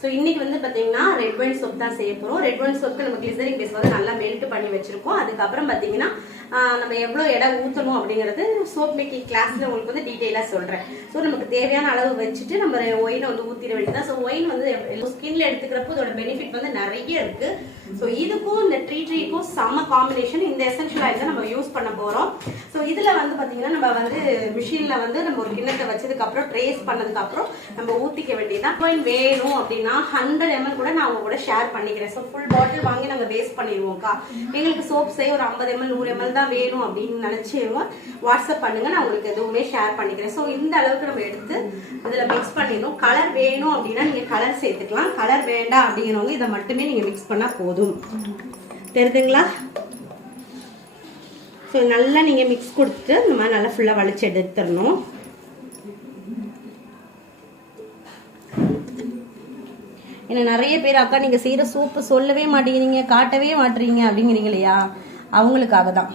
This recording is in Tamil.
ஸோ இன்னைக்கு வந்து பார்த்தீங்கன்னா ரெட் ஒயின் சோப் தான் செய்ய போகிறோம். ரெட் ஒயின் சோப்புக்கு நம்ம கிளிசரிங் பேஸ் வந்து நல்லா மெல்ட் பண்ணி வச்சிருக்கோம். அதுக்கப்புறம் பார்த்தீங்கன்னா நம்ம எவ்வளோ இடம் ஊற்றணும் அப்படிங்கிறது சோப் மேக்கிங் கிளாஸில் உங்களுக்கு வந்து டீட்டெயிலாக சொல்கிறேன். ஸோ நமக்கு தேவையான அளவு வச்சுட்டு நம்ம ஒயினை வந்து ஊற்றிட வேண்டியதான். ஸோ ஒயின் வந்து ஸ்கின்ல எடுத்துக்கிறப்போ இதோட பெனிஃபிட் வந்து நிறைய இருக்கு. ஸோ இதுக்கும் இந்த ட்ரீக்கும் செம்ம காம்பினேஷன். இந்த எசென்ஷியல் ஆயில் தான் நம்ம யூஸ் பண்ண போகிறோம். ஸோ இதில் வந்து பார்த்தீங்கன்னா நம்ம வந்து மிஷினில் வந்து நம்ம ஒரு கிண்ணத்தை வச்சதுக்கப்புறம் ட்ரேஸ் பண்ணதுக்கப்புறம் நம்ம ஊற்றிக்க வேண்டியதான். ஒயின் வேணும் அப்படின்னா 100 ml கூட நான் உங்க கூட ஷேர் பண்ணிக்கிறேன். ஸோ ஃபுல் பாட்டில் வாங்கி நாங்கள் வேஸ்ட் பண்ணிடுவோம்க்கா. எங்களுக்கு சோப் செய்ய ஒரு 50 ml 100 ml தான் வேணும் அப்படின்னு நினைச்சவங்க வாட்ஸ்அப் பண்ணுங்க, நான் உங்களுக்கு எதுவுமே ஷேர் பண்ணிக்கிறேன். ஸோ இந்த அளவுக்கு நம்ம எடுத்து இதில் மிக்ஸ் பண்ணிடணும். கலர் வேணும் அப்படின்னா நீங்க கலர் சேர்த்துக்கலாம். கலர் வேண்டாம் அப்படிங்கிறவங்க இதை மட்டுமே நீங்க மிக்ஸ் பண்ணா போதும். தெரியுதுங்களா? ஸோ நல்லா நீங்க மிக்ஸ் கொடுத்துட்டு இந்த மாதிரி நல்லா ஃபுல்லாக வலிச்சு எடுத்துடணும். ஏன்னா நிறைய பேர் அக்கா நீங்கள் செய்கிற சூப்பு சொல்லவே மாட்டேங்கிறீங்க, காட்டவே மாட்டீங்க அப்படிங்கிறீங்க இல்லையா, அவங்களுக்காக தான்.